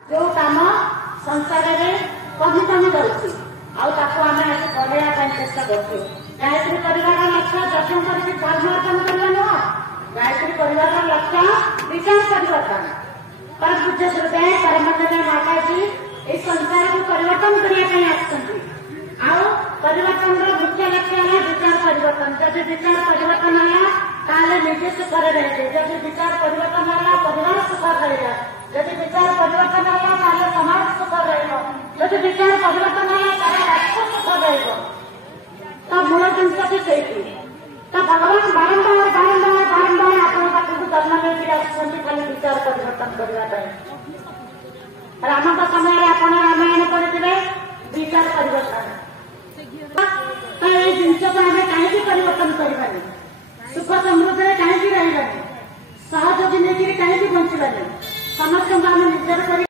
जो कम संसार में कमी कमी जाऊँगी आम करने चेष्टा करूँ। गायत्री परिवार लक्ष्य यज्ञ करके धर्म अर्जन करवा नुह। गायत्री परिवार लक्ष्य विचार परिवर्तन पर पूज्य श्रोता परमानंद माताजी इस संसार को परिवर्तन करने परिवर्तन मुख्य लक्ष्य है विचार परिवर्तन। जब विचार परिवर्तन है निजे सुख रहे। जब विचार परिवर्तन है परिवार सुख रहेगा। जब विचार परिवर्तन है समाज सुख रहेगा। जब विचार परिवर्तन है राष्ट्र सुख रहेगा। तो मूल जिनस भी सही तो भगवान बारंबार बारंबार बारंबार आपको पाखक जन्म लेकर आसुँच खाली विचार परिवर्तन करने। राम समय आप रामायण पढ़े विचार परिवर्तन तो ये जिनस को आम कहीं परिवर्तन करवानी सुख समृद्धि कहीं रही सहयोगी नहीं कहीं बंचवानी समस्त आम निजर कर